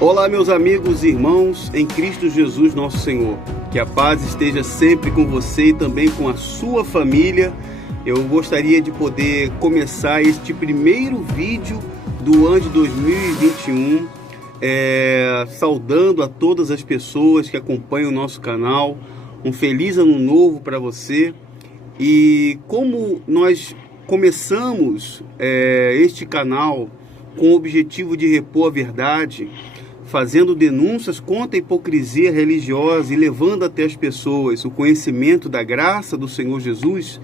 Olá, meus amigos e irmãos em Cristo Jesus, nosso Senhor. Que a paz esteja sempre com você e também com a sua família. Eu gostaria de poder começar este primeiro vídeo do ano de 2021, saudando a todas as pessoas que acompanham o nosso canal. Um feliz ano novo para você. E como nós começamos este canal com o objetivo de repor a verdade, fazendo denúncias contra a hipocrisia religiosa e levando até as pessoas o conhecimento da graça do Senhor Jesus,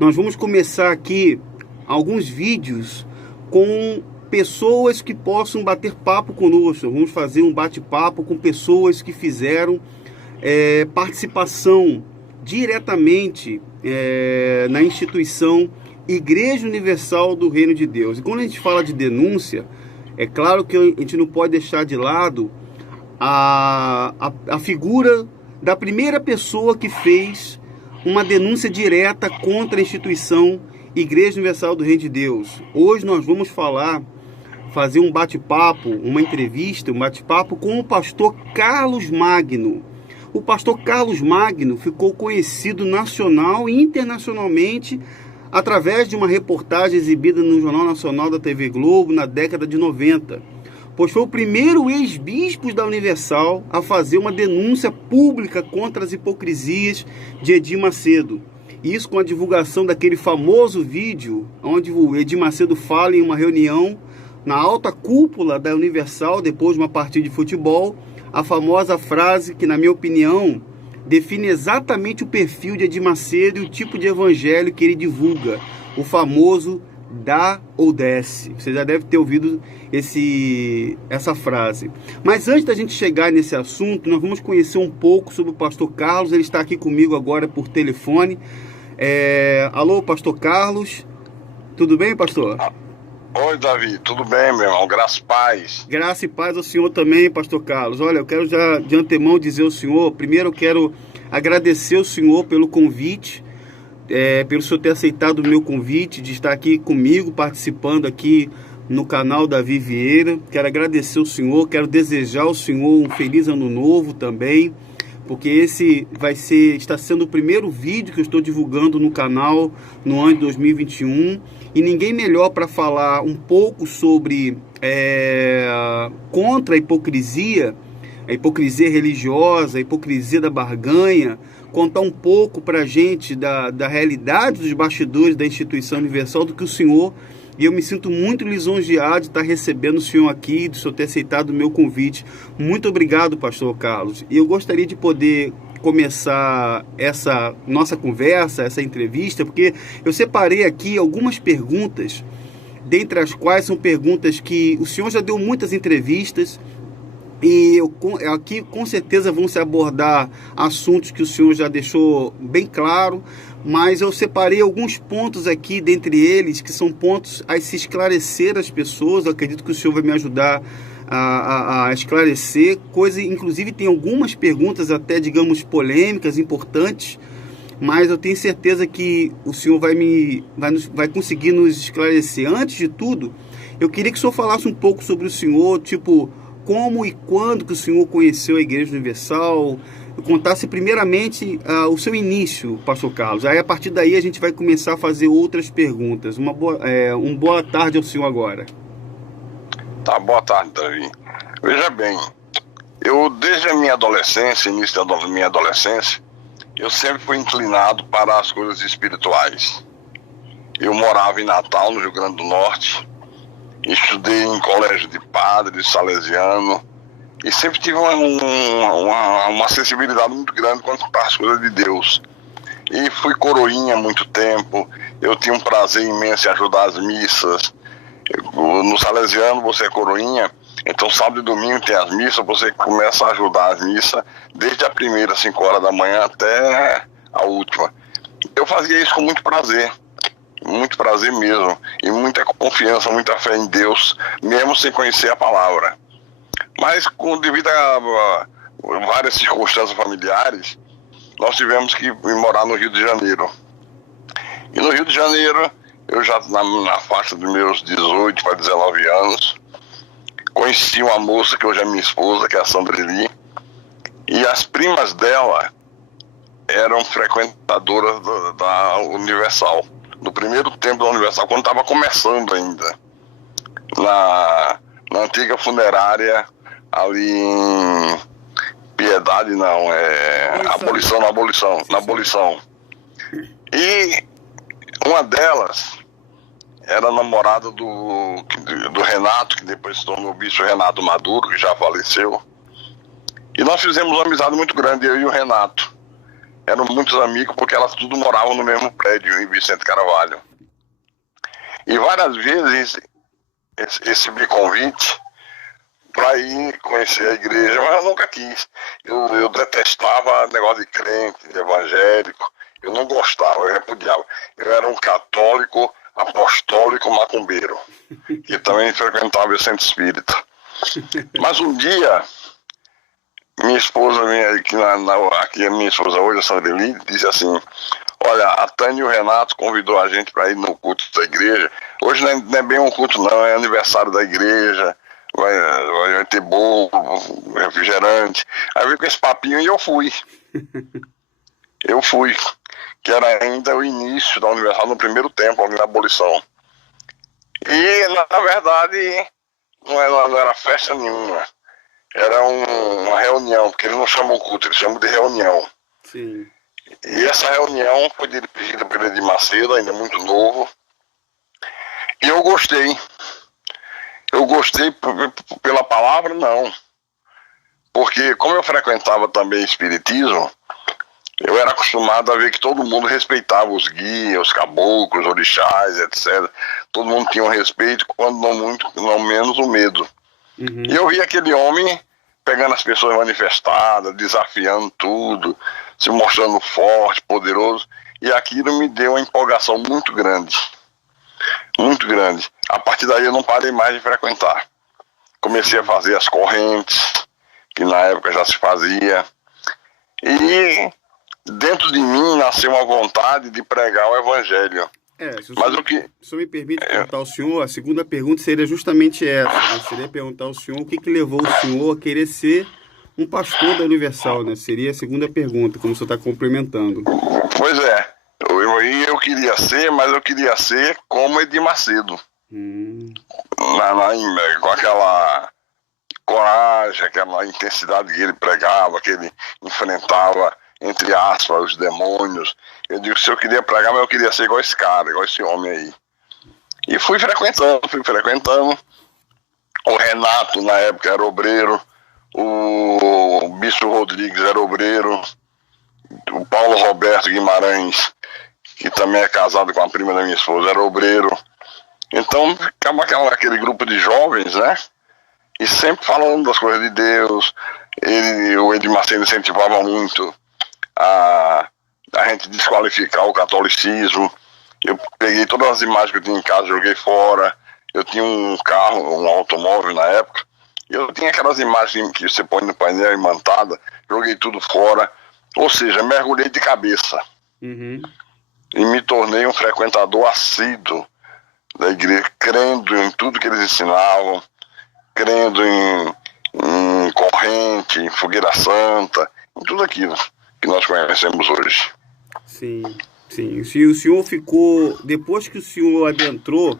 nós vamos começar aqui alguns vídeos com pessoas que possam bater papo conosco. Vamos fazer um bate-papo com pessoas que fizeram participação diretamente na instituição Igreja Universal do Reino de Deus. E quando a gente fala de denúncia, é claro que a gente não pode deixar de lado a figura da primeira pessoa que fez uma denúncia direta contra a instituição Igreja Universal do Reino de Deus. Hoje nós vamos fazer um bate-papo, uma entrevista, um bate-papo com o pastor Carlos Magno. O pastor Carlos Magno ficou conhecido nacional e internacionalmente através de uma reportagem exibida no Jornal Nacional da TV Globo na década de 90, pois foi o primeiro ex-bispo da Universal a fazer uma denúncia pública contra as hipocrisias de Edir Macedo. Isso com a divulgação daquele famoso vídeo onde o Edir Macedo fala em uma reunião na alta cúpula da Universal depois de uma partida de futebol, a famosa frase que, na minha opinião, define exatamente o perfil de Edir Macedo e o tipo de evangelho que ele divulga, o famoso dá ou desce. Você já deve ter ouvido essa frase. Mas antes da gente chegar nesse assunto, nós vamos conhecer um pouco sobre o pastor Carlos. Ele está aqui comigo agora por telefone. Alô, pastor Carlos. Tudo bem, pastor? Oi, Davi, tudo bem, meu irmão? Graça e paz. Graça e paz ao senhor também, pastor Carlos. Olha, eu quero já de antemão dizer ao senhor, primeiro eu quero agradecer ao senhor pelo convite, pelo senhor ter aceitado o meu convite de estar aqui comigo, participando aqui no canal Davi Vieira. Quero agradecer ao senhor, quero desejar ao senhor um feliz ano novo também, porque esse está sendo o primeiro vídeo que eu estou divulgando no canal no ano de 2021, e ninguém melhor para falar um pouco sobre contra a hipocrisia religiosa, a hipocrisia da barganha, contar um pouco para a gente da realidade dos bastidores da instituição universal do que o senhor. E eu me sinto muito lisonjeado de estar recebendo o senhor aqui, de o senhor ter aceitado o meu convite. Muito obrigado, pastor Carlos. E eu gostaria de poder começar essa nossa conversa, essa entrevista, porque eu separei aqui algumas perguntas, dentre as quais são perguntas que o senhor já deu muitas entrevistas, e aqui com certeza vão se abordar assuntos que o senhor já deixou bem claro, mas eu separei alguns pontos aqui, dentre eles, que são pontos a se esclarecer as pessoas. Eu acredito que o senhor vai me ajudar a esclarecer coisas. Inclusive tem algumas perguntas até, digamos, polêmicas, importantes, mas eu tenho certeza que o senhor vai conseguir nos esclarecer. Antes de tudo, eu queria que o senhor falasse um pouco sobre o senhor, tipo, como e quando que o senhor conheceu a Igreja Universal, contasse primeiramente o seu início, pastor Carlos. Aí a partir daí a gente vai começar a fazer outras perguntas. Uma boa tarde ao senhor agora. Tá, boa tarde, Davi. Veja bem, eu desde a minha adolescência, início da minha adolescência, eu sempre fui inclinado para as coisas espirituais. Eu morava em Natal, no Rio Grande do Norte, estudei em colégio de padres, salesiano, e sempre tive uma sensibilidade muito grande quanto para as coisas de Deus. E fui coroinha há muito tempo, eu tinha um prazer imenso em ajudar as missas. No salesiano você é coroinha, então sábado e domingo tem as missas, você começa a ajudar as missas, desde a primeira, 5 horas da manhã, até a última. Eu fazia isso com muito prazer mesmo, e muita confiança, muita fé em Deus, mesmo sem conhecer a palavra. Mas devido a várias circunstâncias familiares, nós tivemos que ir morar no Rio de Janeiro. E no Rio de Janeiro, eu já na faixa dos meus 18 para 19 anos, conheci uma moça que hoje é minha esposa, que é a Sandrili, e as primas dela eram frequentadoras da Universal, no primeiro tempo da Universal, quando estava começando ainda, na antiga funerária ali em Piedade, não, Abolição. E uma delas era namorada do Renato, que depois se tornou o bispo Renato Maduro, que já faleceu. E nós fizemos uma amizade muito grande, eu e o Renato. Eram muitos amigos, porque elas tudo moravam no mesmo prédio, em Vicente Carvalho. E várias vezes recebi convite para ir conhecer a igreja, mas eu nunca quis. Eu detestava negócio de crente, de evangélico. Eu não gostava, eu repudiava. Eu era um católico apostólico macumbeiro, que também frequentava o centro espírita. Mas um dia, minha esposa, aqui a minha esposa hoje, a Sandrili, disse assim: olha, a Tânia e o Renato convidou a gente para ir no culto da igreja. Hoje não é bem um culto não, é aniversário da igreja, vai ter bolo, refrigerante. Aí veio com esse papinho e eu fui. Que era ainda o início da Universal, no primeiro tempo, ali na Abolição. E, na verdade, não era festa nenhuma. Era uma reunião, porque eles não chamam culto, eles chamam de reunião. Sim. E essa reunião foi dirigida por Edir Macedo, ainda muito novo. E eu gostei. Eu gostei pela palavra, não. Porque, como eu frequentava também espiritismo, eu era acostumado a ver que todo mundo respeitava os guias, os caboclos, os orixás, etc. Todo mundo tinha um respeito, quando não menos o medo. Uhum. E eu vi aquele homem pegando as pessoas manifestadas, desafiando tudo, se mostrando forte, poderoso. E aquilo me deu uma empolgação muito grande. Muito grande. A partir daí eu não parei mais de frequentar. Comecei a fazer as correntes, que na época já se fazia. E dentro de mim nasceu uma vontade de pregar o evangelho. Se o me permite perguntar ao senhor, a segunda pergunta seria justamente essa, né? Seria perguntar ao senhor o que levou o senhor a querer ser um pastor da Universal, né? Seria a segunda pergunta, como o senhor está complementando. Pois é, eu queria ser, mas eu queria ser como Edir Macedo. Com aquela coragem, aquela intensidade que ele pregava, que ele enfrentava, entre aspas, os demônios. Eu digo, se eu queria pregar, mas eu queria ser igual esse cara, igual esse homem aí. E fui frequentando. O Renato, na época, era obreiro. O Bispo Rodrigues era obreiro. O Paulo Roberto Guimarães, que também é casado com a prima da minha esposa, era obreiro. Então, ficava aquele grupo de jovens, né? E sempre falando das coisas de Deus. O Edir Macedo incentivava muito a gente desqualificar o catolicismo. Eu peguei todas as imagens que eu tinha em casa, joguei fora. Eu tinha um carro, um automóvel na época, e eu tinha aquelas imagens que você põe no painel imantada, joguei tudo fora. Ou seja, mergulhei de cabeça. Uhum. E me tornei um frequentador assíduo da igreja, crendo em tudo que eles ensinavam, crendo em corrente, em fogueira santa, em tudo aquilo que nós conhecemos hoje. Sim. Se o senhor ficou, depois que o senhor adentrou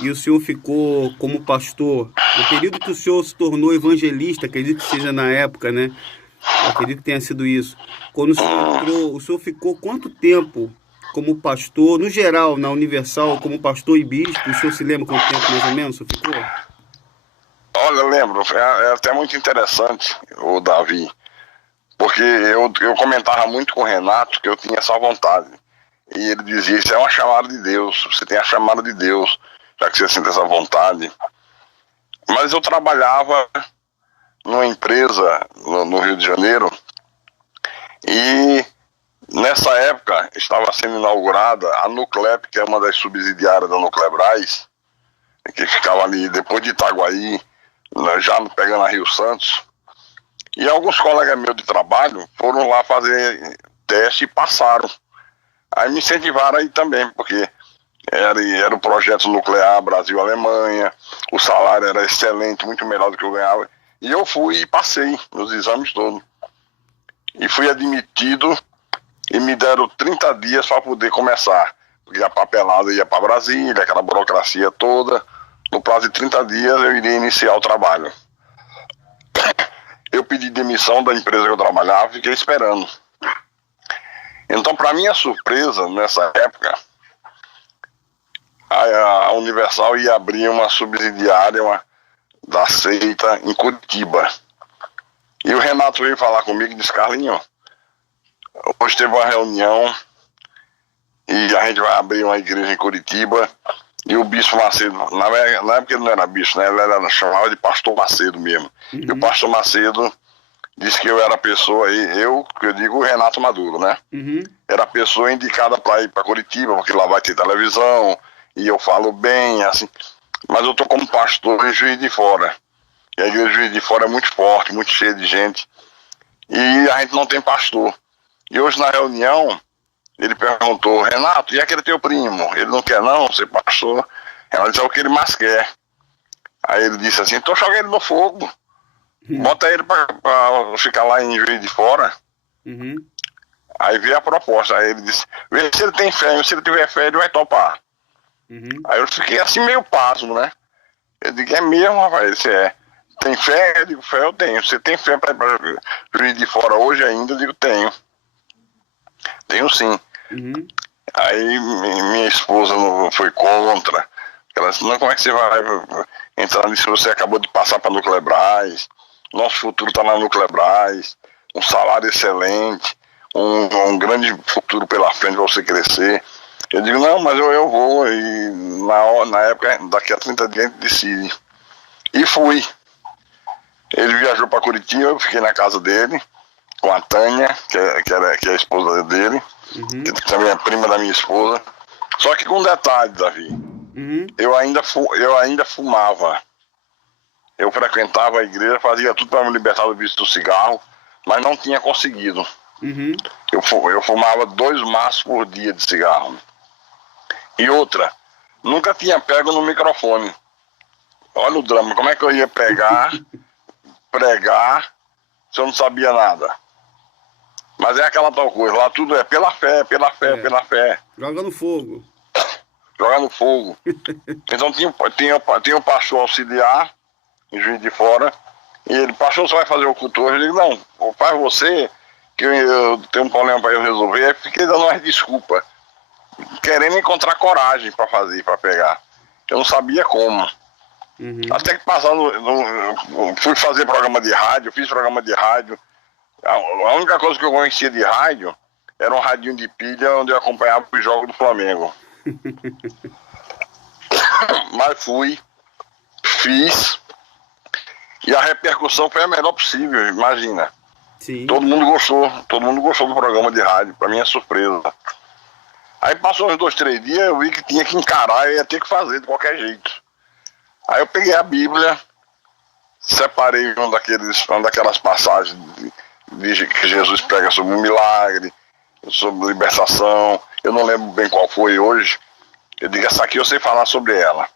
e o senhor ficou como pastor, no período que o senhor se tornou evangelista, acredito que seja na época, né? Acredito que tenha sido isso. Quando o senhor entrou, o senhor ficou quanto tempo como pastor, no geral, na Universal, como pastor e bispo? O senhor se lembra quanto tempo mais ou menos o senhor ficou? Olha, eu lembro, é até muito interessante, o Davi, porque eu comentava muito com o Renato que eu tinha essa vontade. E ele dizia, isso é uma chamada de Deus, você tem a chamada de Deus, já que você sente essa vontade. Mas eu trabalhava numa empresa no Rio de Janeiro, e nessa época estava sendo inaugurada a Nuclep, que é uma das subsidiárias da Nuclebras, que ficava ali depois de Itaguaí, já pegando a Rio Santos. E alguns colegas meus de trabalho foram lá fazer teste e passaram. Aí me incentivaram aí também, porque Era o projeto nuclear Brasil-Alemanha, o salário era excelente, muito melhor do que eu ganhava. E eu fui e passei nos exames todos. E fui admitido e me deram 30 dias para poder começar. Porque a papelada ia para Brasília, aquela burocracia toda. No prazo de 30 dias eu iria iniciar o trabalho. Eu pedi demissão da empresa que eu trabalhava e fiquei esperando. Então, para minha surpresa, nessa época, a Universal ia abrir uma subsidiária da seita em Curitiba. E o Renato veio falar comigo e disse: Carlinho, hoje teve uma reunião e a gente vai abrir uma igreja em Curitiba. E o Bispo Macedo, na época ele não era bispo, né? Ele era chamado de Pastor Macedo mesmo. E o Pastor Macedo disse que eu era a pessoa, que eu digo o Renato Maduro, né? Era a pessoa indicada para ir para Curitiba, porque lá vai ter televisão, e eu falo bem, assim. Mas eu tô como pastor em Juiz de Fora. E a igreja de Juiz de Fora é muito forte, muito cheia de gente. E a gente não tem pastor. E hoje na reunião, ele perguntou: Renato, e aquele teu primo? Ele não quer não ser pastor? Ela disse: é o que ele mais quer. Aí ele disse assim: então joga ele no fogo. Bota ele pra ficar lá em Juiz de Fora. Aí veio a proposta. Aí ele disse: vê se ele tem fé. Se ele tiver fé, ele vai topar. Aí eu fiquei assim meio pasmo, né? Eu digo: é mesmo, rapaz? Ele disse: é. Tem fé? Eu digo: fé eu tenho. Você tem fé pra ir pra Juiz de Fora hoje ainda? Eu digo: tenho. Tenho sim. Aí minha esposa não foi contra. Ela disse: não, como é que você vai entrar nisso? Você acabou de passar para a Nuclebras, nosso futuro está na Nuclebras, um salário excelente, um grande futuro pela frente para você crescer. Eu digo: não, mas eu vou, e na época, daqui a 30 dias a gente decide. E fui. Ele viajou para Curitiba, eu fiquei na casa dele, com a Tânia, que é a esposa dele, que também é prima da minha esposa. Só que com um detalhe, Davi, eu ainda fumava. Eu frequentava a igreja, fazia tudo para me libertar do vício do cigarro, mas não tinha conseguido. Eu fumava 2 maços por dia de cigarro. E outra, nunca tinha pego no microfone. Olha o drama, como é que eu ia pregar se eu não sabia nada? Mas é aquela tal coisa, lá tudo é pela fé, pela fé, pela fé. Joga no fogo. Joga no fogo. Então tinha o pastor auxiliar em Juiz de Fora, e ele: pastor, você vai fazer o culto hoje? Eu digo: não, faz você, que eu tenho um problema para eu resolver. Aí fiquei dando umas desculpas, querendo encontrar coragem para fazer, para pegar. Eu não sabia como. Até que passando, fui fazer programa de rádio, fiz programa de rádio. A única coisa que eu conhecia de rádio era um radinho de pilha onde eu acompanhava os jogos do Flamengo. Mas fui, fiz, e a repercussão foi a melhor possível, imagina. Sim. Todo mundo gostou do programa de rádio, pra minha surpresa. Aí passou uns 2, 3 dias, eu vi que tinha que encarar, eu ia ter que fazer de qualquer jeito. Aí eu peguei a Bíblia, separei uma daquelas passagens que Jesus prega sobre o milagre, sobre libertação. Eu não lembro bem qual foi hoje. Eu digo: essa aqui eu sei falar sobre ela.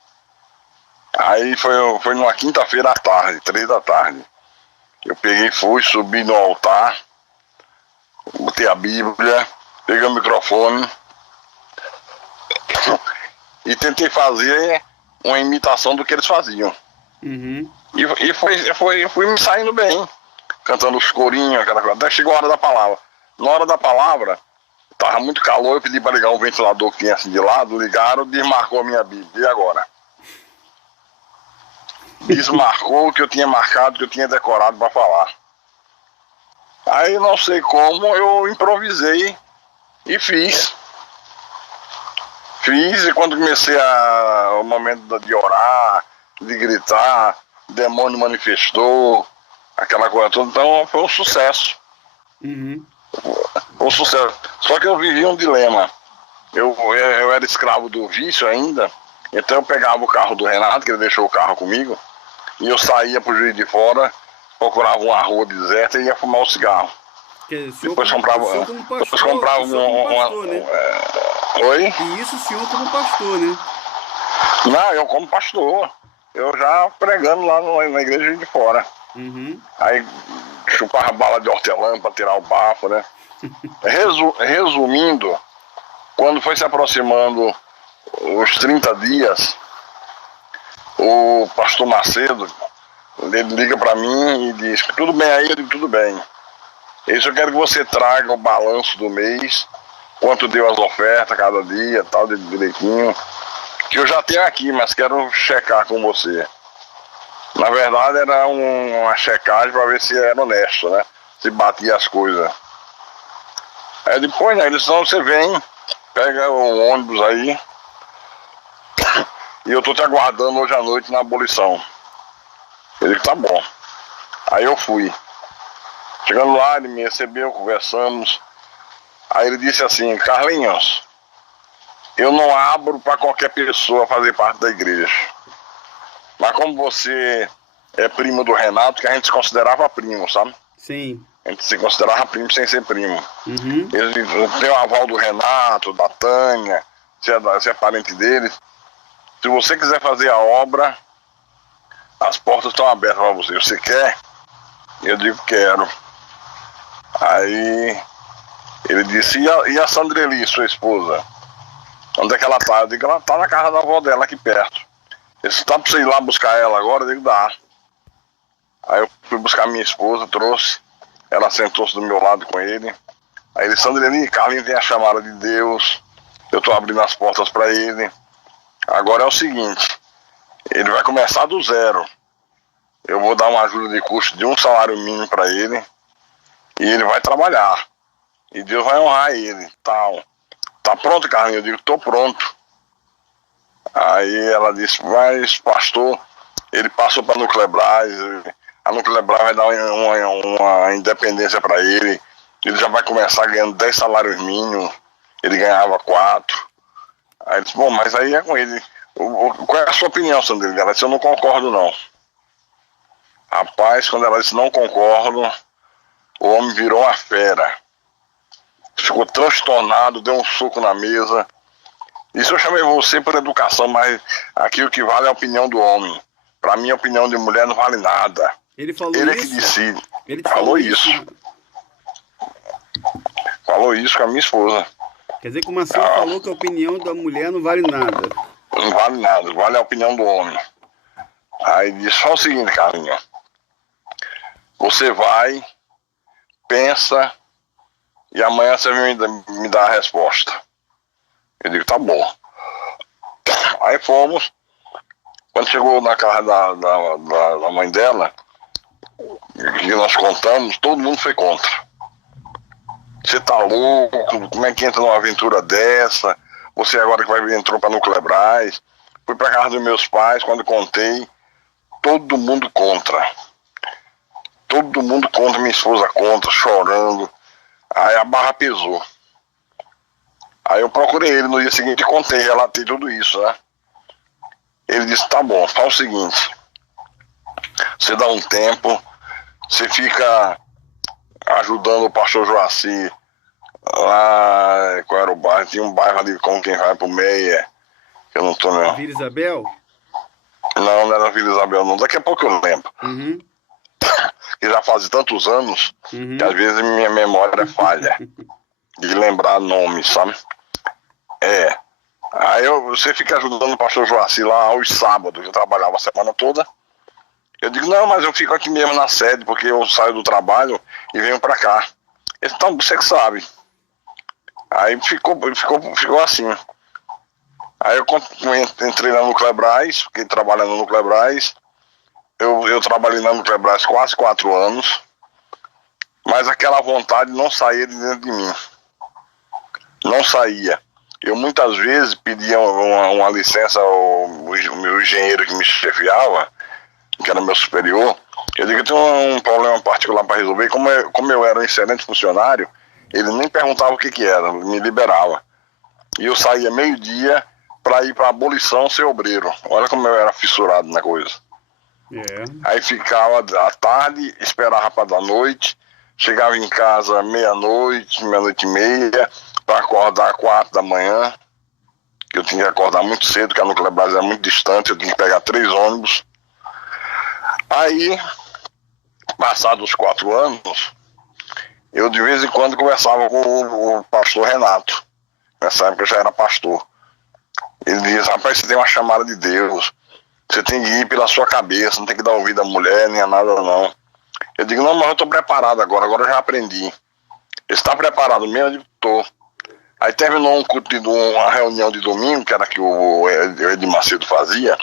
Aí foi numa quinta-feira à tarde, 3 da tarde. Eu peguei, subi no altar, botei a Bíblia, peguei o microfone e tentei fazer uma imitação do que eles faziam. E fui me saindo bem, cantando os corinhos, aquela coisa. Até chegou a hora da palavra. Na hora da palavra, tava muito calor, eu pedi para ligar um ventilador que tinha assim de lado, ligaram, desmarcou a minha Bíblia. E agora? Desmarcou o que eu tinha marcado, que eu tinha decorado para falar. Aí não sei como, eu improvisei e fiz. E quando comecei o momento de orar, de gritar, o demônio manifestou, aquela coisa toda. Então foi um sucesso. Um sucesso. Só que eu vivi um dilema. Eu era escravo do vício ainda, então eu pegava o carro do Renato, que ele deixou o carro comigo, e eu saía pro Juiz de Fora, procurava uma rua deserta e ia fumar um cigarro. Depois comprava um pastor, né? Oi? E isso o senhor como pastor, né? Não, eu como pastor. Eu já pregando lá na igreja de fora. Uhum. Aí chupava bala de hortelã para tirar o bafo, né? Resumindo, quando foi se aproximando os 30 dias, o pastor Macedo, ele liga para mim e diz: tudo bem aí? Eu digo: tudo bem. Isso eu quero que você traga o balanço do mês, quanto deu as ofertas cada dia, tal, direitinho, que eu já tenho aqui, mas quero checar com você. Na verdade era uma checagem para ver se era honesto, né? Se batia as coisas. Aí depois, né, eles não, você vem, pega o ônibus aí, e eu tô te aguardando hoje à noite na abolição. Ele disse: tá bom. Aí eu fui. Chegando lá, ele me recebeu, conversamos. Aí ele disse assim: Carlinhos, eu não abro para qualquer pessoa fazer parte da igreja. Mas como você é primo do Renato, que a gente se considerava primo, sabe? Sim. A gente se considerava primo sem ser primo. Uhum. Ele tem o aval do Renato, da Tânia, se é parente dele. Se você quiser fazer a obra, as portas estão abertas para você. Você quer? Eu digo: quero. Aí ele disse: e a Sandreli, sua esposa? Onde é que ela tá? Eu digo: ela tá na casa da avó dela aqui perto. Ele disse: tá pra você ir lá buscar ela agora? Eu digo: dá. Aí eu fui buscar minha esposa, trouxe. Ela sentou-se do meu lado com ele. Aí ele: Sandreli, Carlinhos tem a chamada de Deus. Eu tô abrindo as portas para ele. Agora é o seguinte: ele vai começar do zero. Eu vou dar uma ajuda de custo de um salário mínimo para ele. E ele vai trabalhar. E Deus vai honrar ele. Tal. Tá pronto, Carlinhos? Eu digo: tô pronto. Aí ela disse: mas pastor, ele passou para a Nuclebras. A Nuclebras vai dar uma independência para ele. Ele já vai começar ganhando 10 salários mínimos. Ele ganhava 4. Aí ele disse: bom, mas aí é com ele. Qual é a sua opinião, Sandrine? Ela disse: eu não concordo não. Rapaz, quando ela disse não concordo, o homem virou uma fera. Ficou transtornado, deu um soco na mesa. Isso eu chamei você por educação, mas aqui o que vale é a opinião do homem. Para mim, a opinião de mulher não vale nada. Ele falou Ele isso? É que decide. Ele te Falou isso. Falou isso com a minha esposa. Quer dizer que o Marcelo falou que a opinião da mulher não vale nada. Não vale nada, vale a opinião do homem. Aí disse: só o seguinte, Carlinhos. Você vai, pensa, e amanhã você me dá a resposta. Eu digo: tá bom. Aí fomos. Quando chegou na casa da mãe dela, que nós contamos, todo mundo foi contra. Você tá louco? Como é que entra numa aventura dessa? Você agora que entrou para Nuclebras. Fui para casa dos meus pais, quando contei, todo mundo contra. Todo mundo contra, minha esposa contra, chorando. Aí a barra pesou. Aí eu procurei ele no dia seguinte e contei, relatei tudo isso, né? Ele disse: tá bom, faz o seguinte. Você dá um tempo, você fica ajudando o pastor Joaci lá, qual era o bairro? Tinha um bairro ali como quem vai pro Meia, que eu não tô não. Vila Isabel? Não era Vila Isabel não, daqui a pouco eu lembro. Uhum. Que já faz tantos anos, que às vezes minha memória falha de lembrar nomes, sabe? Aí você fica ajudando o pastor Joaci lá aos sábados, eu trabalhava a semana toda. Eu digo: não, mas eu fico aqui mesmo na sede, porque eu saio do trabalho e venho pra cá. Ele: então, você que sabe. Aí ficou assim. Aí eu entrei na Nuclebras, fiquei trabalhando na Nuclebras. Eu trabalhei na Nuclebras quase 4 anos, mas aquela vontade não saía de dentro de mim. Não saía. Eu muitas vezes pedia uma licença ao meu engenheiro que me chefiava, que era meu superior. Eu digo que eu tenho um problema particular para resolver. E como eu era um excelente funcionário, ele nem perguntava o que era, me liberava. E eu saía meio-dia para ir para a abolição ser obreiro. Olha como eu era fissurado na coisa. Aí ficava à tarde, esperava para da noite, chegava em casa meia-noite, meia-noite e meia, para acordar 4 da manhã. que eu tinha que acordar muito cedo, que a Núcleo Brás é muito distante, eu tinha que pegar 3 ônibus. Aí, passados os 4 anos, eu de vez em quando conversava com o pastor Renato. Nessa época eu já era pastor. Ele diz: rapaz, você tem uma chamada de Deus, você tem que ir pela sua cabeça, não tem que dar ouvido à mulher, nem a nada não. Eu digo: não, mas eu estou preparado agora eu já aprendi. Ele está preparado mesmo? Eu digo: estou. Aí terminou uma reunião de domingo, que era que o Edir Macedo fazia.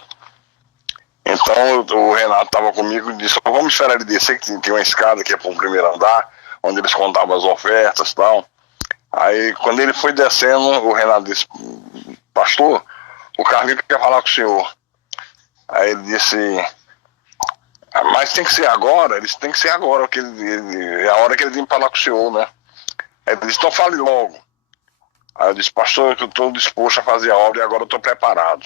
Então o Renato estava comigo e disse: vamos esperar ele descer, que tem uma escada que é para o primeiro andar, onde eles contavam as ofertas e tal. Aí quando ele foi descendo, o Renato disse: pastor, o Carlinhos quer falar com o senhor. Aí ele disse: mas tem que ser agora? Ele disse: tem que ser agora, porque é a hora que ele vem falar com o senhor, né? Aí ele disse: então fale logo. Aí eu disse: pastor, eu estou disposto a fazer a obra e agora eu estou preparado.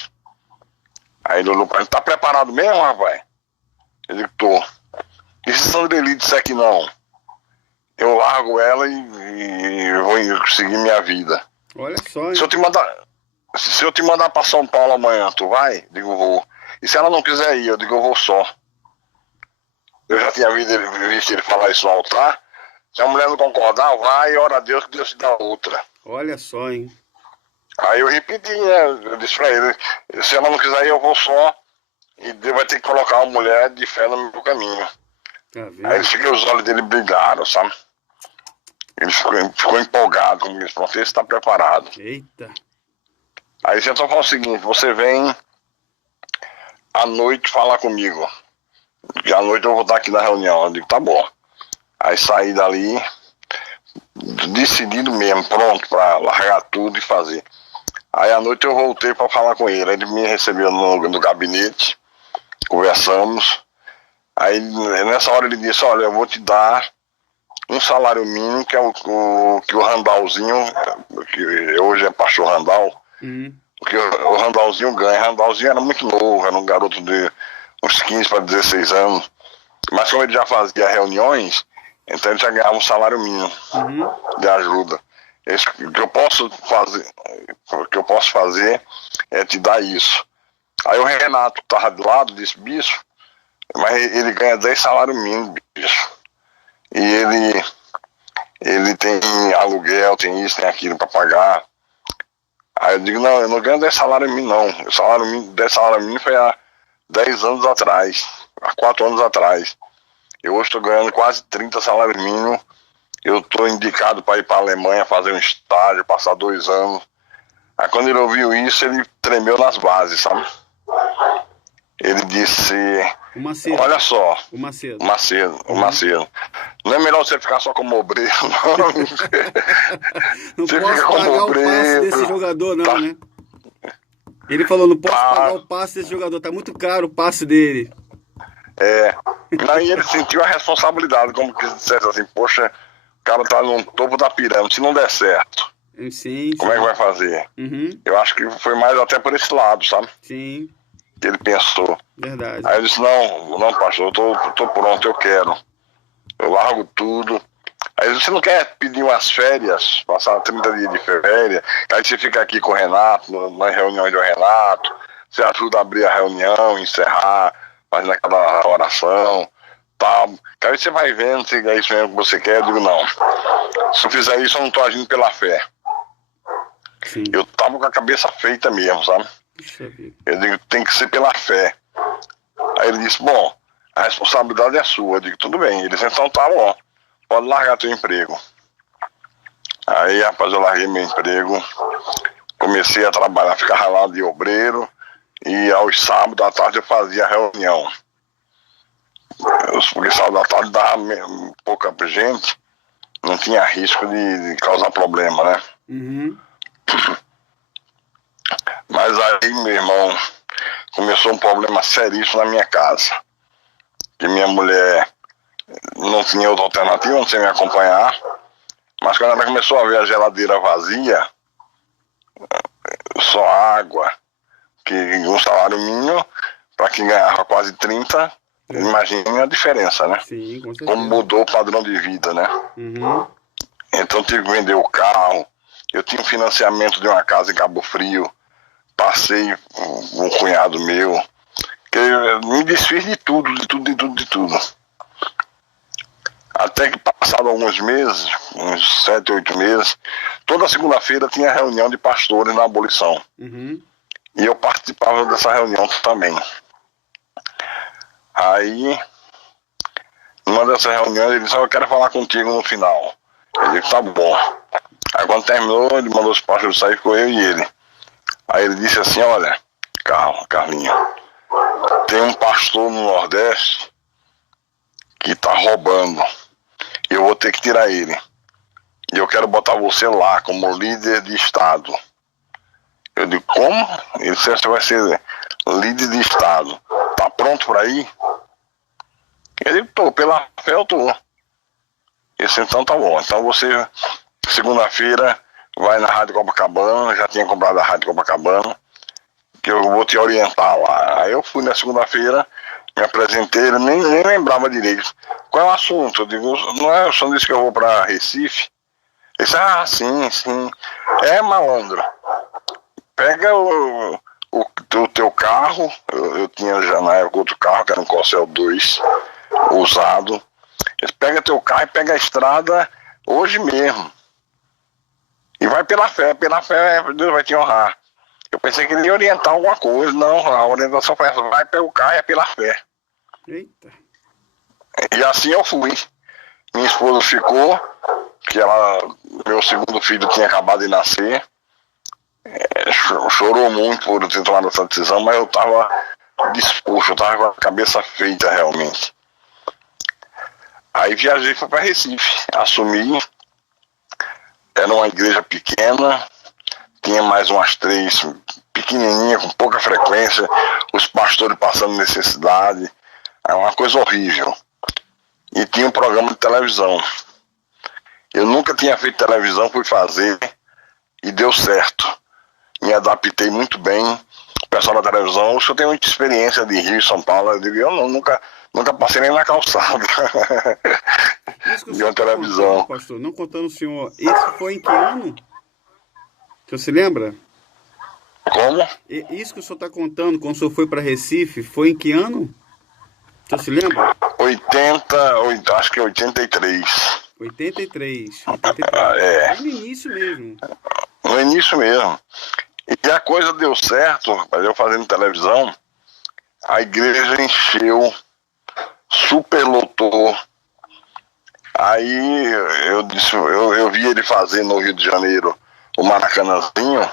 Aí ele olhou para ele: tá preparado mesmo, rapaz? Eu digo: tô. E se Sandreli disser que não? Eu largo ela e vou seguir minha vida. Olha só, hein? Se eu te mandar para São Paulo amanhã, tu vai? Eu digo: vou. E se ela não quiser ir, eu digo: eu vou só. Eu já tinha visto ele falar isso no altar. Se a mulher não concordar, vai e ora a Deus que Deus te dá outra. Olha só, hein? Aí eu repeti, né? Eu disse pra ele: se ela não quiser ir, eu vou só. E Deus vai ter que colocar uma mulher de fé no meu caminho. Tá vendo? Aí os olhos dele brilharam, sabe? Ele ficou empolgado comigo. Ele falou: você está preparado. Eita. Aí você então fala o seguinte: você vem à noite falar comigo. E à noite eu vou estar aqui na reunião. Eu digo: tá bom. Aí saí dali, decidido mesmo, pronto para largar tudo e fazer. Aí à noite eu voltei para falar com ele. Ele me recebeu no gabinete, conversamos. Aí nessa hora ele disse: olha, eu vou te dar um salário mínimo, que é que o Randalzinho, que hoje é pastor Randal, que o Randalzinho ganha. Randalzinho era muito novo, era um garoto de uns 15 para 16 anos. Mas como ele já fazia reuniões, então ele já ganhava um salário mínimo de ajuda. O que eu posso fazer é te dar isso. Aí o Renato, que estava do lado, disse: bicho, mas ele ganha 10 salários mínimos, bicho. E ele tem aluguel, tem isso, tem aquilo para pagar. Aí eu digo: não, eu não ganho 10 salários mínimos, não. O salário mínimo, 10 salários mínimos foi há 10 anos atrás, há 4 anos atrás. Eu hoje estou ganhando quase 30 salários mínimos. Eu estou indicado para ir para a Alemanha fazer um estágio, passar 2 anos. Aí quando ele ouviu isso, ele tremeu nas bases, sabe? Ele disse: O Macedo. olha só, O Macedo. o Macedo. Não é melhor você ficar só como obreiro, não. Não Você posso fica como pagar o passe obreiro. desse jogador, não, Tá. né? Ele falou: não posso Tá. pagar o passe desse jogador, tá muito caro o passe dele. Aí ele sentiu a responsabilidade, como que dissesse assim: poxa, o cara tá no topo da pirâmide, se não der certo, Sim, como é que vai fazer? Uhum. Eu acho que foi mais até por esse lado, sabe? Sim, Que ele pensou. verdade. Aí eu disse: não, pastor, eu tô pronto, eu quero. Eu largo tudo. Aí ele disse: você não quer pedir umas férias, passar 30 dias de férias, aí você fica aqui com o Renato, nas reuniões do Renato, você ajuda a abrir a reunião, encerrar, fazendo aquela oração, tal. Aí você vai vendo se é isso mesmo que você quer. Eu digo: não, se eu fizer isso eu não tô agindo pela fé. Sim. Eu tava com a cabeça feita mesmo, sabe? Puxa vida. Eu digo: tem que ser pela fé. Aí ele disse: bom, a responsabilidade é sua. Eu digo: tudo bem. Ele disse: então tá bom, pode largar teu emprego. Aí, rapaz, eu larguei meu emprego, comecei a trabalhar, ficava lá de obreiro, e aos sábados à tarde eu fazia reunião. Porque sábado à tarde dava pouca gente, não tinha risco de causar problema, né? Uhum. Mas aí, meu irmão, começou um problema seríssimo na minha casa. Que minha mulher não tinha outra alternativa, não sei me acompanhar. Mas quando ela começou a ver a geladeira vazia, só água, que um salário mínimo, para quem ganhava quase 30, imagine a diferença, né? Sim, com certeza. Como mudou o padrão de vida, né? Uhum. Então tive que vender o carro. Eu tinha um financiamento de uma casa em Cabo Frio. passei um cunhado meu, que eu me desfiz de tudo. Até que passaram alguns meses, uns 7, 8 meses, toda segunda-feira tinha reunião de pastores na abolição. Uhum. E eu participava dessa reunião também. Aí, numa dessas reuniões, ele disse: eu quero falar contigo no final. Eu disse: tá bom. Aí quando terminou, ele mandou os pastores sair, ficou eu e ele. Aí ele disse assim: olha, Carlinho, tem um pastor no Nordeste que tá roubando. Eu vou ter que tirar ele. E eu quero botar você lá como líder de Estado. Eu digo: como? Ele disse: você vai ser líder de Estado. Tá pronto para ir? Eu digo: tô, pela fé eu tô. Ele disse: então tá bom. Então você, segunda-feira, vai na Rádio Copacabana. Já tinha comprado a Rádio Copacabana, que eu vou te orientar lá. Aí eu fui na segunda-feira, me apresentei, ele nem lembrava direito. Qual é o assunto? Eu digo: não é o senhor disse que eu vou para Recife? Ele disse: ah, sim. É, malandro, pega o teu carro. Eu tinha já na época outro carro, que era um Corcel 2 usado. Ele disse: pega teu carro e pega a estrada hoje mesmo. E vai pela fé, Deus vai te honrar. Eu pensei que ele ia orientar alguma coisa. Não, a orientação foi essa: vai pelo carro e é pela fé. Eita. E assim eu fui. Minha esposa ficou, que meu segundo filho tinha acabado de nascer. Chorou muito por eu ter tomado essa decisão, mas eu estava disposto, eu estava com a cabeça feita realmente. Aí viajei para Recife, assumi. Era uma igreja pequena, tinha mais umas 3 pequenininhas, com pouca frequência, os pastores passando necessidade, é uma coisa horrível. E tinha um programa de televisão. Eu nunca tinha feito televisão, fui fazer e deu certo. Me adaptei muito bem. O pessoal da televisão: o senhor tem muita experiência de Rio e São Paulo? Eu digo: eu não, nunca passei nem na calçada de uma televisão. Contando, pastor, não contando o senhor, isso foi em que ano? O senhor se lembra? Como? Isso que o senhor está contando, quando o senhor foi para Recife, foi em que ano? O senhor se lembra? Acho que 83. 83. É. No início mesmo. No início mesmo. E a coisa deu certo, rapaz. Eu fazendo televisão, a igreja encheu, superlotou. Aí eu vi ele fazer no Rio de Janeiro o Maracanãzinho.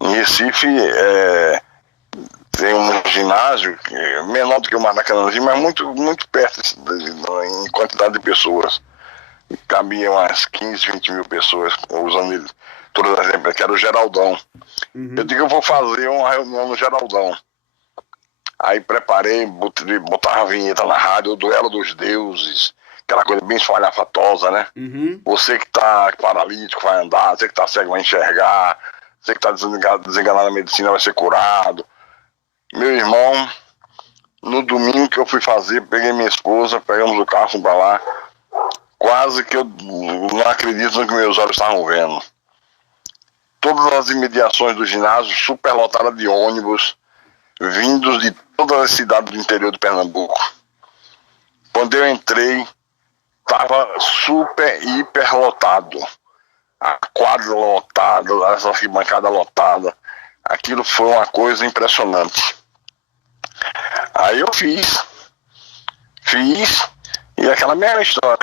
Em Recife tem um ginásio menor do que o Maracanãzinho, mas muito perto em quantidade de pessoas. Cabiam umas 15, 20 mil pessoas usando ele. Todas as vezes, que era o Geraldão. Uhum. Eu digo: eu vou fazer uma reunião no Geraldão. Aí preparei, botava a vinheta na rádio: o Duelo dos Deuses, aquela coisa bem espalhafatosa, né? Uhum. Você que tá paralítico vai andar, você que tá cego vai enxergar, você que tá desenganado na medicina vai ser curado. Meu irmão, no domingo que eu fui fazer, peguei minha esposa, pegamos o carro, fomos pra lá. Quase que eu não acredito no que meus olhos estavam vendo. Todas as imediações do ginásio superlotadas de ônibus, vindos de todas as cidades do interior de Pernambuco. Quando eu entrei, estava hiper lotado. A quadra lotada, essa arquibancada lotada. Aquilo foi uma coisa impressionante. Aí eu fiz. E aquela mesma história,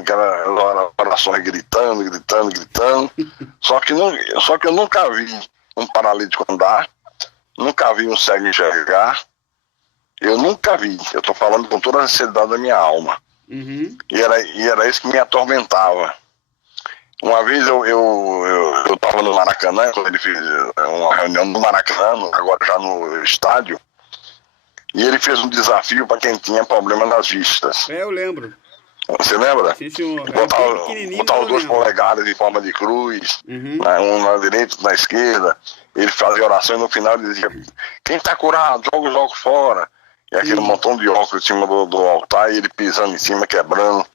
aquelas orações gritando. Só que eu nunca vi um paralítico andar, nunca vi um cego enxergar. Eu nunca vi. Eu estou falando com toda a sinceridade da minha alma. Uhum. E era isso que me atormentava. Uma vez eu estava no Maracanã, quando ele fez uma reunião no Maracanã, agora já no estádio. E ele fez um desafio para quem tinha problema nas vistas. Eu lembro. Você lembra? Sim, senhor. Botar os 2 polegadas em forma de cruz, uhum. Um na direita, na esquerda. Ele fazia oração e no final ele dizia: quem está curado, joga os óculos fora. E aquele montão de óculos em cima do altar, e ele pisando em cima, quebrando.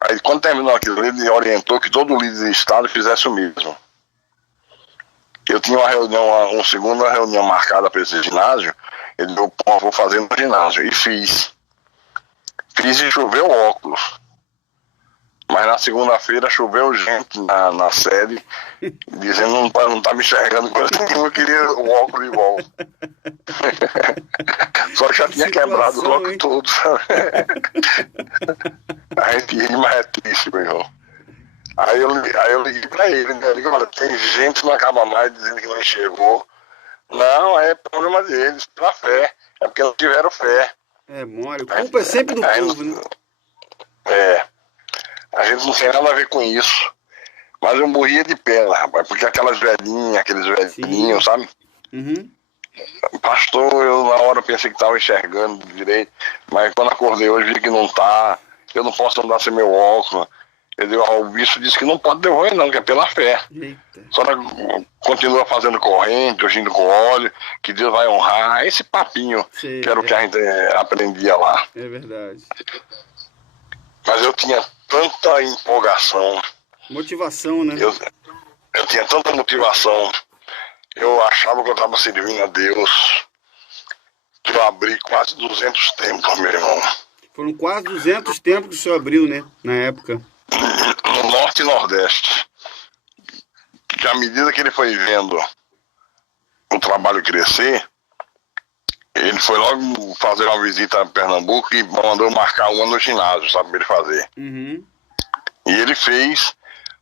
Aí quando terminou aquilo, ele orientou que todo líder de Estado fizesse o mesmo. Eu tinha uma reunião, uma segunda reunião marcada para esse ginásio. Ele deu, pô, vou fazer no ginásio. E fiz. Fiz e choveu óculos. Mas na segunda-feira choveu gente na sede, dizendo que não tá me enxergando coisa nenhuma, eu queria o óculos de volta. Só que já tinha quebrado o óculos todo, sabe? A gente ri, mas é triste, meu irmão. Aí eu liguei pra ele, né? Eu digo, olha, tem gente que não acaba mais dizendo que não enxergou. Não, é problema deles, pela fé. É porque não tiveram fé. É mole. A culpa é sempre do povo, né? É. A gente não tem nada a ver com isso. Mas eu morria de pena, rapaz, porque aquelas velhinhas, aqueles velhinhos, sabe? Uhum. Pastor, eu na hora pensei que estava enxergando direito, mas quando acordei hoje vi que não tá. Eu não posso andar sem meu óculos. O bispo disse que não pode devolver não, que é pela fé. Eita. Só continua fazendo corrente, ungindo com óleo, que Deus vai honrar. Esse papinho, que era o que a gente aprendia lá. É verdade. Mas eu tinha tanta empolgação. Motivação, né? Eu tinha tanta motivação. Eu achava que eu estava servindo a Deus. Que eu abri quase 200 templos, meu irmão. Foram quase 200 templos que o senhor abriu, né? Na época. No Norte e Nordeste. Que à medida que ele foi vendo o trabalho crescer, ele foi logo fazer uma visita a Pernambuco e mandou marcar uma no ginásio, sabe, pra ele fazer. Uhum. E ele fez.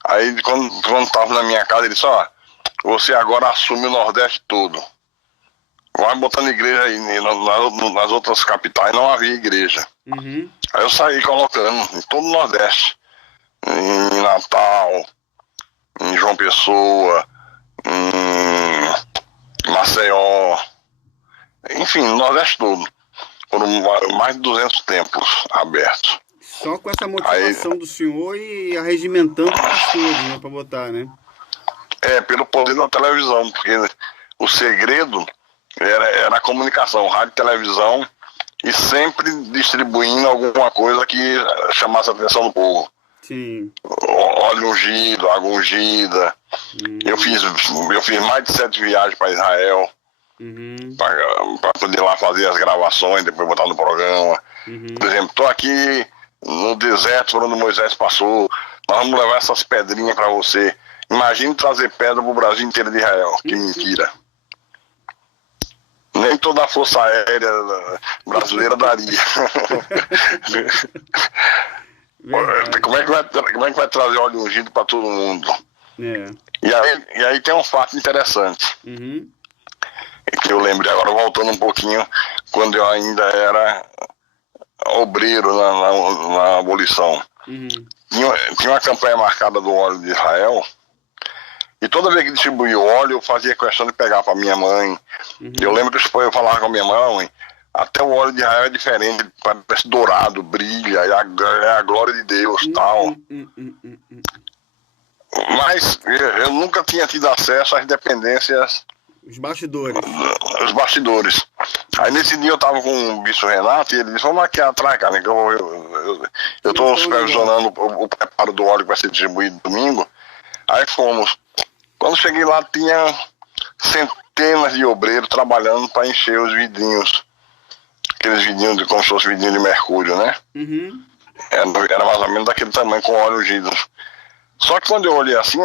Aí quando estava na minha casa, ele disse, ó, você agora assume o Nordeste todo. Vai botando igreja aí, nas outras capitais não havia igreja. Uhum. Aí eu saí colocando em todo o Nordeste. Em Natal, em João Pessoa, em Maceió, enfim, no Nordeste todo. Foram mais de 200 templos abertos. Só com essa motivação do senhor e arregimentando pastores, né, para botar, né? É, pelo poder da televisão, porque o segredo era a comunicação, rádio e televisão, e sempre distribuindo alguma coisa que chamasse a atenção do povo. Sim. Óleo ungido, água ungida. Eu fiz mais de 7 viagens para Israel. Uhum. Para poder lá fazer as gravações, depois botar no programa. Uhum. Por exemplo, estou aqui no deserto, por onde Moisés passou. Nós vamos levar essas pedrinhas para você. Imagine trazer pedra para o Brasil inteiro de Israel. Que mentira. Nem toda a força aérea brasileira daria. Como é que vai trazer óleo ungido para todo mundo? É. E aí tem um fato interessante. Uhum. Que eu lembrei agora, voltando um pouquinho, quando eu ainda era obreiro na abolição. Uhum. Tinha uma campanha marcada do óleo de Israel, e toda vez que distribuía o óleo, eu fazia questão de pegar para minha mãe. Uhum. Eu lembro que eu falava com a minha mãe, até o óleo de Israel é diferente, parece dourado, brilha, é a glória de Deus, tal. Mas eu nunca tinha tido acesso às dependências. Os bastidores. Os bastidores. Aí nesse dia eu tava com o bispo Renato e ele disse, vamos aqui atrás, cara, que eu tô supervisionando o preparo do óleo que vai ser distribuído domingo. Aí fomos. Quando cheguei lá tinha centenas de obreiros trabalhando para encher os vidrinhos. Aqueles vidrinhos como se fosse vidrinho de mercúrio, né? Uhum. Era mais ou menos daquele tamanho com óleo ungido. Só que quando eu olhei assim,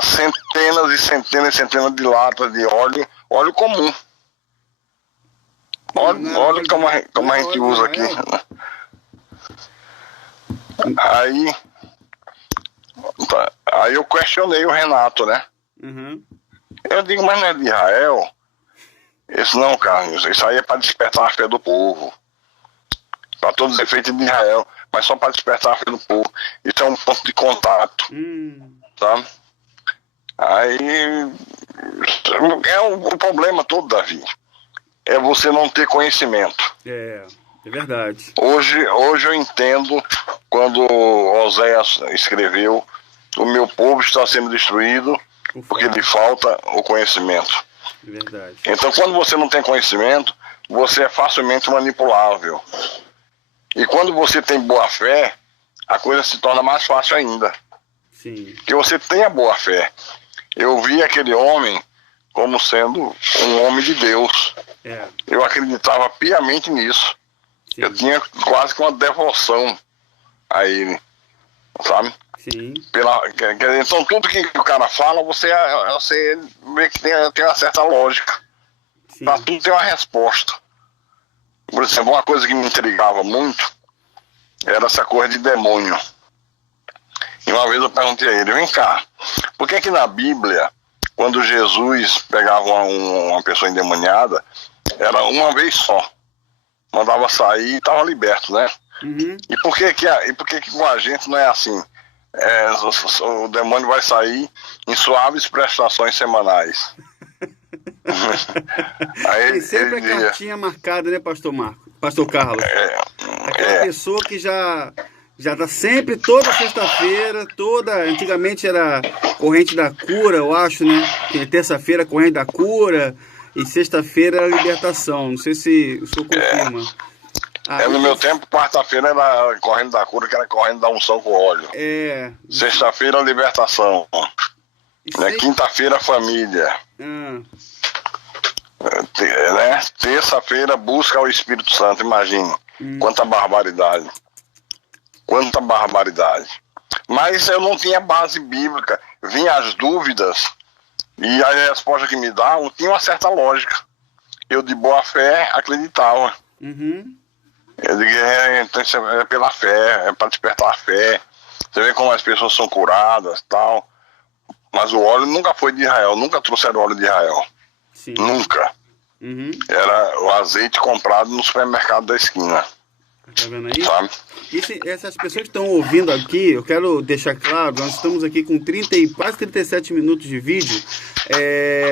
centenas e centenas e centenas de latas de óleo comum. Óleo como a gente usa aqui. Aí eu questionei o Renato, né? Uhum. Eu digo, mas não é de Israel? Isso não, Carlos, isso aí é para despertar a fé do povo. Para todos os efeitos de Israel, mas só para despertar a fé do povo. Isso é um ponto de contato. Tá? Aí é o problema todo, Davi. É você não ter conhecimento. É verdade. Hoje eu entendo quando Oséias escreveu: o meu povo está sendo destruído porque lhe falta o conhecimento. É verdade. Então, quando você não tem conhecimento, você é facilmente manipulável. E quando você tem boa fé, a coisa se torna mais fácil ainda. Sim. Porque você tem a boa fé. eu vi aquele homem como sendo um homem de Deus. Eu acreditava piamente nisso. Sim. Eu tinha quase que uma devoção a ele, sabe? Sim. Então tudo que o cara fala, você vê que tem uma certa lógica. Para tudo tem uma resposta. Por exemplo, uma coisa que me intrigava muito era essa coisa de demônio. E uma vez eu perguntei a ele, vem cá, por que na Bíblia, quando Jesus pegava uma pessoa endemoniada, era uma vez só? Mandava sair e estava liberto, né? Uhum. E por que com a gente não é assim? O demônio vai sair em suaves prestações semanais. Aí tem sempre a cartinha marcada, né, Pastor Carlos? Aquela pessoa que já tá sempre, toda sexta-feira, antigamente era corrente da cura, eu acho, né? Terça-feira corrente da cura e sexta-feira era libertação. Não sei se o senhor confirma. No meu tempo, quarta-feira era corrente da cura, que era corrente da unção com óleo. Sexta-feira, libertação. Quinta-feira, família. Terça-feira, busca ao Espírito Santo. Imagine, quanta barbaridade. Quanta barbaridade. Mas eu não tinha base bíblica. Vinha as dúvidas e a resposta que me davam tinha uma certa lógica. Eu, de boa fé, acreditava. Uhum. Eu digo, então isso é pela fé, é para despertar a fé. Você vê como as pessoas são curadas e tal. Mas o óleo nunca foi de Israel, nunca trouxeram óleo de Israel. Sim. Nunca. Uhum. Era o azeite comprado no supermercado da esquina. Tá vendo aí? Sabe? Essas pessoas que estão ouvindo aqui, eu quero deixar claro, nós estamos aqui com quase 37 minutos de vídeo.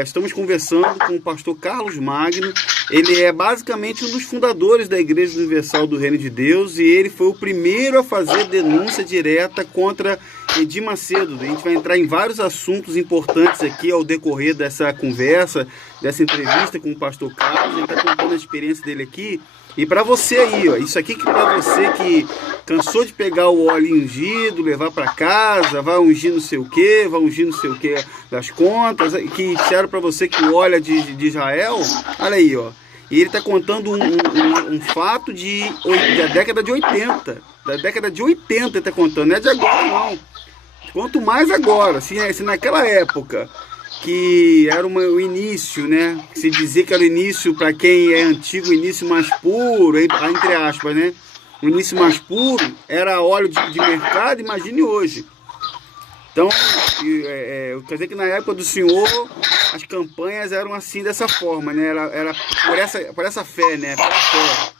Estamos conversando com o pastor Carlos Magno. Ele é basicamente um dos fundadores da Igreja Universal do Reino de Deus e ele foi o primeiro a fazer denúncia direta contra Edir Macedo. A gente vai entrar em vários assuntos importantes aqui ao decorrer dessa conversa, dessa entrevista com o pastor Carlos. Ele está contando a experiência dele aqui. E para você aí, ó, isso aqui que para você que cansou de pegar o óleo ungido, levar para casa, vai ungir não sei o que, vai ungir não sei o que das contas, que disseram para você que o óleo é de Israel, olha aí, ó. E ele está contando um fato da década de 80. Da década de 80 ele está contando, não é de agora não. Quanto mais agora, se naquela época que era o início, né? Se dizer que era o início, para quem é antigo, o início mais puro, entre aspas, né? O início mais puro era óleo de mercado, imagine hoje. Então, quer dizer que na época do senhor, as campanhas eram assim, dessa forma, né? Era por essa fé, né? Pela fé.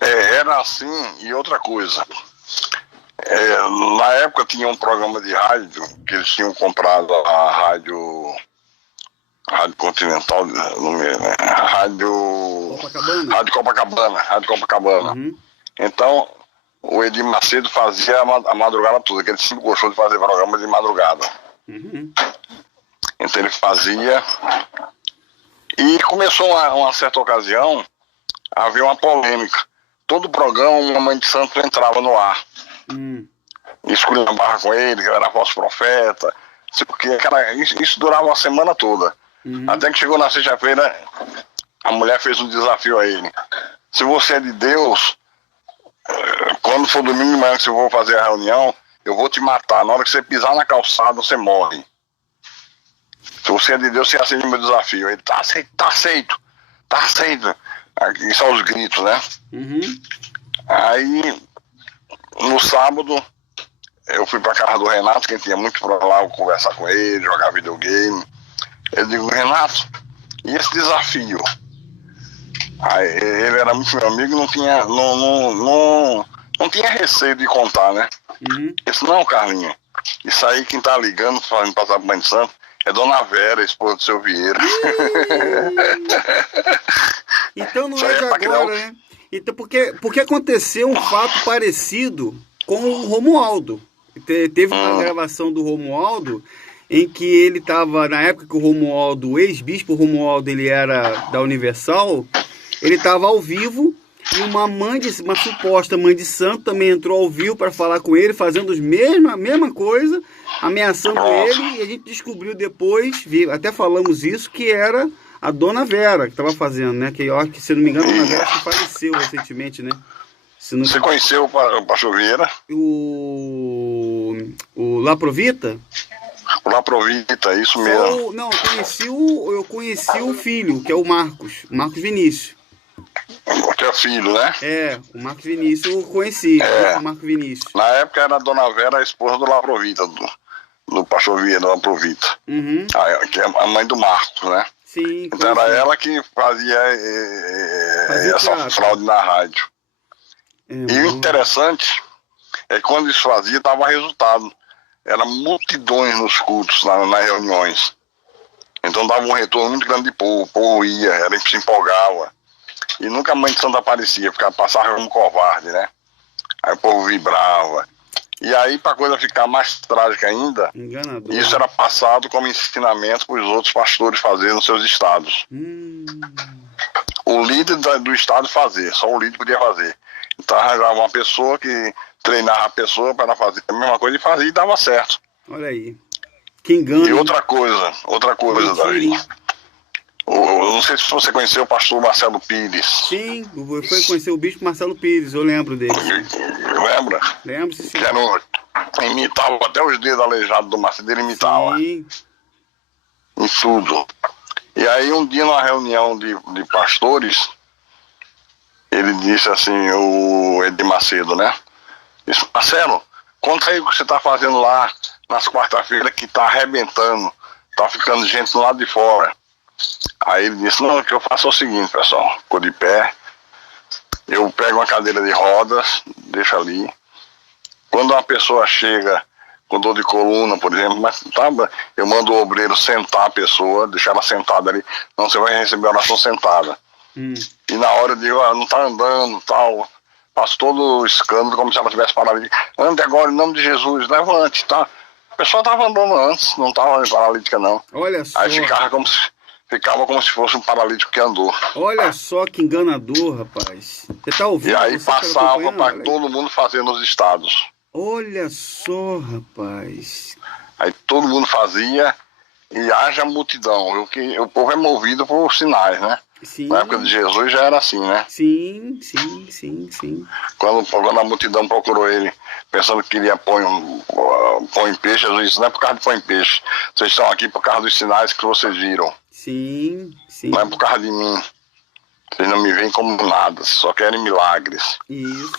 Era assim, e outra coisa. Na época tinha um programa de rádio, que eles tinham comprado a Rádio Continental, Rádio Copacabana. Uhum. Então, o Edir Macedo fazia a madrugada toda, que ele sempre gostou de fazer programa de madrugada. Uhum. Então ele fazia, e começou uma certa ocasião a haver uma polêmica. Todo programa, uma mãe de santo entrava no ar. Esculhambava com ele, que era falso profeta, porque isso durava uma semana toda. Até que chegou na sexta-feira, a mulher fez um desafio a ele. Se você é de Deus, quando for domingo de manhã que eu vou fazer a reunião, eu vou te matar. Na hora que você pisar na calçada, você morre. Se você é de Deus, você aceita o meu desafio. Ele, tá aceito. Aqui são os gritos, né? Uhum. Aí, no sábado, eu fui pra casa do Renato, que tinha muito pra lá, conversar com ele, jogar videogame. Eu digo, Renato, e esse desafio? Aí, ele era muito meu amigo, não tinha receio de contar, né? Uhum. Eu disse, não, Carlinhos, isso aí quem tá ligando, fazendo passar pro Banho de Santo, é Dona Vera, esposa do seu Vieira. Então não é de agora, né? Então, porque aconteceu um fato parecido com o Romualdo. Teve uma gravação do Romualdo em que ele estava, na época que o Romualdo, o ex-bispo Romualdo, ele era da Universal, ele estava ao vivo, E uma suposta mãe de santo também entrou ao vivo para falar com ele, fazendo a mesma coisa, ameaçando ele, e a gente descobriu depois, até falamos isso, que era a Dona Vera que estava fazendo, né? Que, ó, que, se não me engano, a Dona Vera que faleceu recentemente, né? Você conheceu o pastor Vieira? O Laprovita? O Laprovita, isso mesmo. Não, eu conheci o filho, que é o Marcos Vinícius. Que é filho, né? É, o Marcos Vinícius eu conheci, o Marcos Vinícius. Na época era a Dona Vera, a esposa do Laprovita, do pastor Vieira, Laprovita. Uhum. Que é a mãe do Marcos, né? Sim. Então era ela que fazia essa teatro. fraude na rádio. E o interessante é que quando isso fazia, dava resultado. Era multidões nos cultos, nas reuniões. Então dava um retorno muito grande de povo. O povo ia, se empolgava. E nunca a mãe de santo aparecia, passava como covarde, né? Aí o povo vibrava. E aí, para a coisa ficar mais trágica ainda, enganador, isso era passado como ensinamento para os outros pastores fazerem nos seus estados. O líder do estado fazer, só o líder podia fazer. Então arranjava uma pessoa que treinava a pessoa para ela fazer a mesma coisa e fazia e dava certo. Olha aí. Que engano. E outra coisa, Davi. Eu não sei se você conheceu o pastor Marcelo Pires. Sim, foi conhecer o bispo Marcelo Pires, eu lembro dele. Lembra? Lembro, sim. Que imitava até os dedos aleijados do Marcelo, ele imitava. Sim. Em tudo. E aí um dia numa reunião de pastores, ele disse assim, o Edir Macedo, né? Disse, Marcelo, conta aí o que você tá fazendo lá nas quarta-feiras que tá arrebentando, tá ficando gente do lado de fora. Aí ele disse, não, o que eu faço é o seguinte, pessoal, ficou de pé, eu pego uma cadeira de rodas, deixo ali, quando uma pessoa chega com dor de coluna, por exemplo, eu mando o obreiro sentar a pessoa, deixar ela sentada ali, não, você vai receber a oração sentada. E na hora eu digo, não tá andando, tal, faço todo o escândalo como se ela tivesse paralítica, ande agora em nome de Jesus, levante, tá? A pessoa tava andando antes, não tava paralítica não. Olha só. Aí ficava como se fosse um paralítico que andou. Olha só que enganador, rapaz. Você tá ouvindo? E aí passava para todo mundo fazer nos estados. Olha só, rapaz. Aí todo mundo fazia e haja multidão. O povo é movido por sinais, né? Sim. Na época de Jesus já era assim, né? Sim. Quando a multidão procurou ele, pensando que queria pôr em peixe, Jesus disse, não é por causa de pôr em peixe. Vocês estão aqui por causa dos sinais que vocês viram. Sim. Não é por causa de mim. Vocês não me veem como nada, só querem milagres. Isso.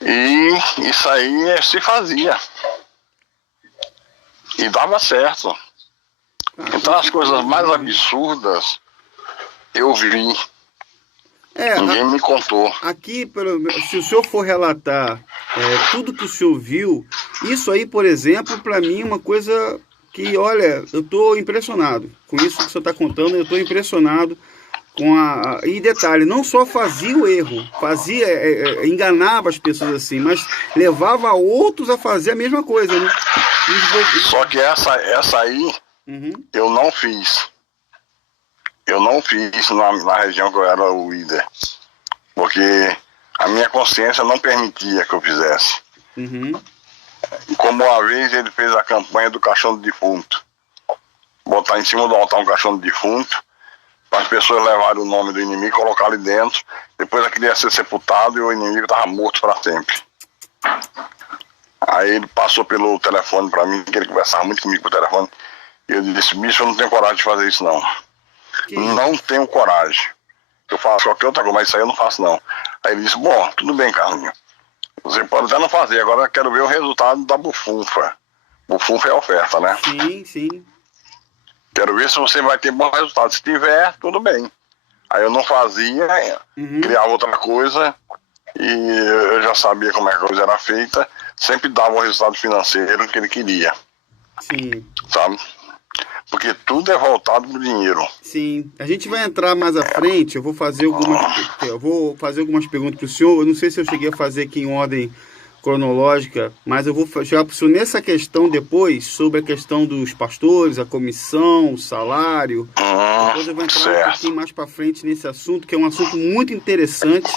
E isso aí se fazia. E dava certo. Então as coisas mais absurdas eu vi. Ninguém me contou. Aqui, se o senhor for relatar tudo que o senhor viu, isso aí, por exemplo, para mim é uma coisa que, olha, eu estou impressionado com isso que o senhor está contando, eu estou impressionado com E detalhe, não só fazia o erro, enganava as pessoas assim, mas levava outros a fazer a mesma coisa, né? Só que essa aí, eu não fiz. Eu não fiz na região que eu era o líder, porque a minha consciência não permitia que eu fizesse. Como uma vez ele fez a campanha do caixão do defunto, botar em cima do altar um caixão do defunto, para as pessoas levarem o nome do inimigo, colocar ali dentro, depois aquele ia ser sepultado e o inimigo estava morto para sempre. Aí ele passou pelo telefone para mim, que ele conversava muito comigo por telefone, e eu disse, bicho, eu não tenho coragem de fazer isso não. Não tenho coragem. Eu faço qualquer outra coisa, mas isso aí eu não faço não. Aí ele disse, bom, tudo bem, Carlinhos. Você pode até não fazer, agora eu quero ver o resultado da bufunfa. Bufunfa é a oferta, né? Sim. Quero ver se você vai ter bom resultado. Se tiver, tudo bem. Aí eu não fazia, criava outra coisa, e eu já sabia como é que a coisa era feita, sempre dava o resultado financeiro que ele queria. Sim. Sabe? Porque tudo é voltado pro dinheiro. Sim. A gente vai entrar mais à frente, eu vou fazer algumas perguntas para o senhor. Eu não sei se eu cheguei a fazer aqui em ordem cronológica, mas eu vou chegar para o senhor nessa questão depois, sobre a questão dos pastores, a comissão, o salário. Depois eu vou entrar um pouquinho mais para frente nesse assunto, que é um assunto muito interessante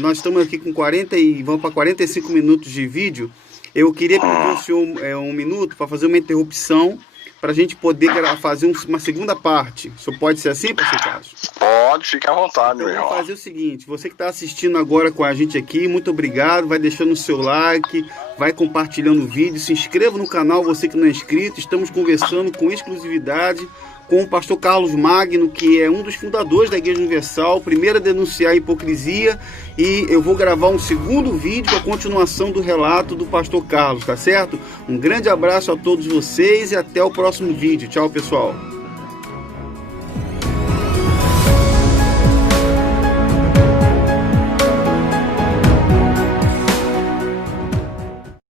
Nós estamos aqui com 40 e vamos para 45 minutos de vídeo. Eu queria pedir ao senhor um minuto para fazer uma interrupção, para a gente poder fazer uma segunda parte. Isso pode ser assim, pastor Carlos? Pode, fique à vontade, Então, meu irmão. vamos fazer o seguinte, você que está assistindo agora com a gente aqui, muito obrigado, vai deixando o seu like, vai compartilhando o vídeo, se inscreva no canal, você que não é inscrito. Estamos conversando com exclusividade com o pastor Carlos Magno, que é um dos fundadores da Igreja Universal, o primeiro a denunciar a hipocrisia, e eu vou gravar um segundo vídeo com a continuação do relato do pastor Carlos, tá certo? Um grande abraço a todos vocês e até o próximo vídeo. Tchau, pessoal.